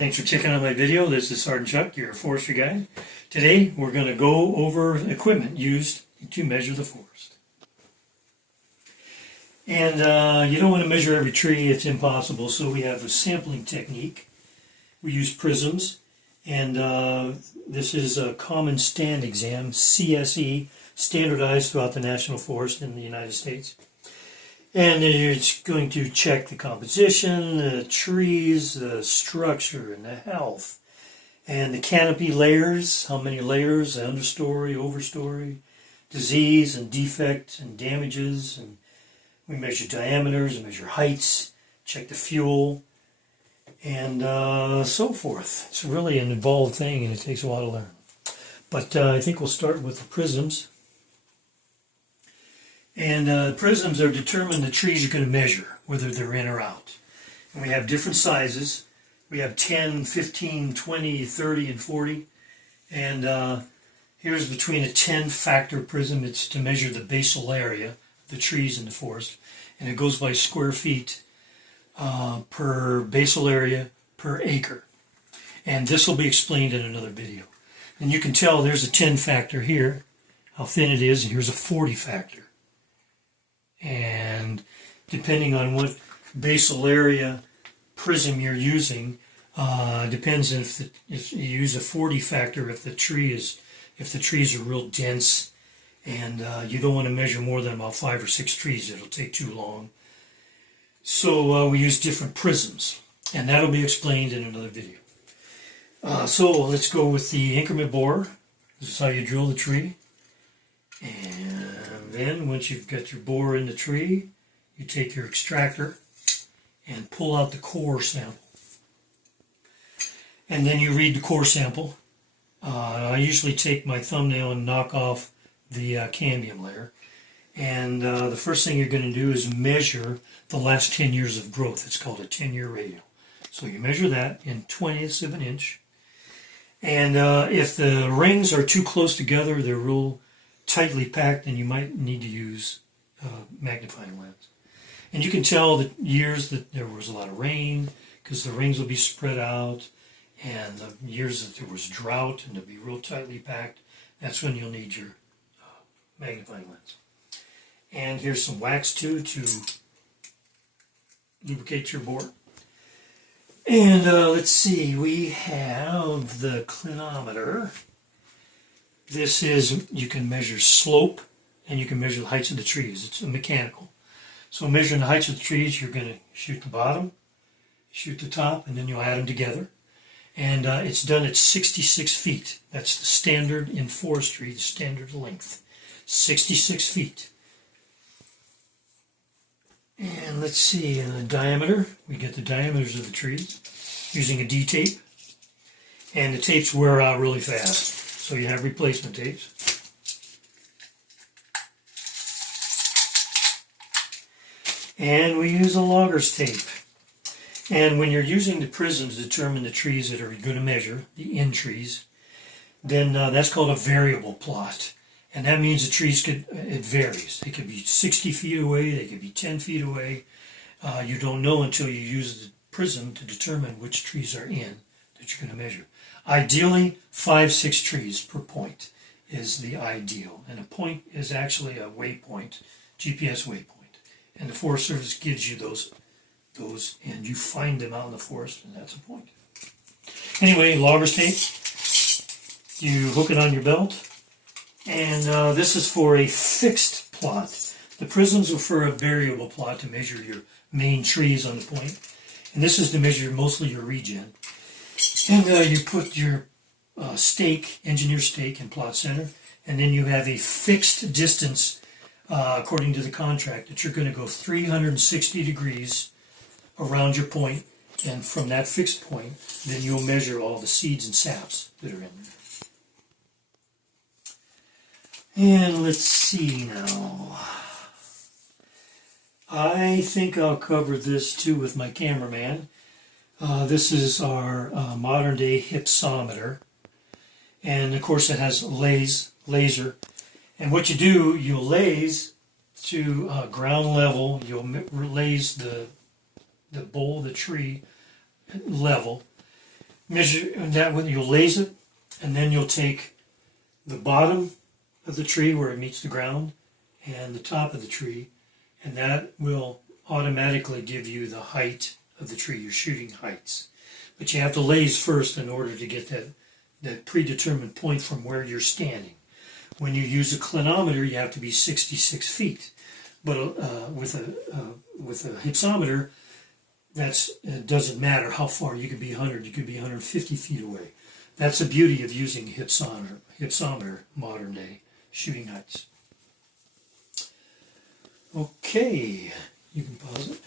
Thanks for checking out my video. This is Sergeant Chuck, your forestry guide. Today we're going to go over equipment used to measure the forest. And you don't want to measure every tree, it's impossible, so we have a sampling technique. We use prisms, and this is a common stand exam, CSE, standardized throughout the national forest in the United States. And it's going to check the composition, the trees, the structure, and the health. And the canopy layers, how many layers, the understory, overstory, disease and defect and damages. And we measure diameters, measure heights, check the fuel, and so forth. It's really an involved thing, and it takes a while to learn. But I think we'll start with the prisms. And prisms are determine the trees you're going to measure, whether they're in or out. And we have different sizes. We have 10, 15, 20, 30, and 40. And here's between a 10 factor prism. It's to measure the basal area of the trees in the forest. And it goes by square feet per basal area per acre. And this will be explained in another video. And you can tell there's a 10 factor here, how thin it is, and here's a 40 factor. And depending on what basal area prism you're using, depends if you use a 40 factor if the trees are real dense, and you don't want to measure more than about 5 or 6 trees. It'll take too long. So we use different prisms, and that'll be explained in another video. So let's go with the increment borer. This is how you drill the tree. And then once you've got your borer in the tree, you take your extractor and pull out the core sample. And then you read the core sample. I usually take my thumbnail and knock off the cambium layer. And the first thing you're going to do is measure the last 10 years of growth. It's called a 10-year radial. So you measure that in 20ths of an inch. And if the rings are too close together, they're real tightly packed, then you might need to use magnifying lens. And you can tell the years that there was a lot of rain, because the rings will be spread out, and the years that there was drought and they'll be real tightly packed, that's when you'll need your magnifying lens. And here's some wax too to lubricate your bore. And let's see, we have the clinometer. This is, you can measure slope, and you can measure the heights of the trees. It's mechanical. So measuring the heights of the trees, you're going to shoot the bottom, shoot the top, and then you'll add them together. And it's done at 66 feet. That's the standard in forestry, the standard length. 66 feet. And let's see, in the diameter, we get the diameters of the trees using a D-tape. And the tapes wear out really fast. So you have replacement tapes. And we use a logger's tape. And when you're using the prisms to determine the trees that are going to measure, the in trees, then that's called a variable plot. And that means the trees it varies. They could be 60 feet away, they could be 10 feet away. You don't know until you use the prism to determine which trees are in that you're going to measure. Ideally, 5-6 trees per point is the ideal. And a point is actually a waypoint, GPS waypoint. And the Forest Service gives you those, and you find them out in the forest, and that's a point. Anyway, logger's tape. You hook it on your belt. And this is for a fixed plot. The prisms are for a variable plot to measure your main trees on the point. And this is to measure mostly your regen. And you put your stake, engineer stake, in plot center, and then you have a fixed distance, according to the contract, that you're going to go 360 degrees around your point, and from that fixed point, then you'll measure all the seeds and saps that are in there. And let's see now. I think I'll cover this too with my cameraman. This is our modern day hypsometer, and of course it has laser, and what you do, you'll lase to ground level, you'll lase the bole of the tree level, measure that when you'll laze it, and then you'll take the bottom of the tree where it meets the ground and the top of the tree, and that will automatically give you the height of the tree, your shooting heights. But you have to laze first in order to get that predetermined point from where you're standing. When you use a clinometer, you have to be 66 feet. But with a hypsometer, it doesn't matter how far. You could be 100, you could be 150 feet away. That's the beauty of using hypsometer modern day shooting heights. Okay, you can pause it.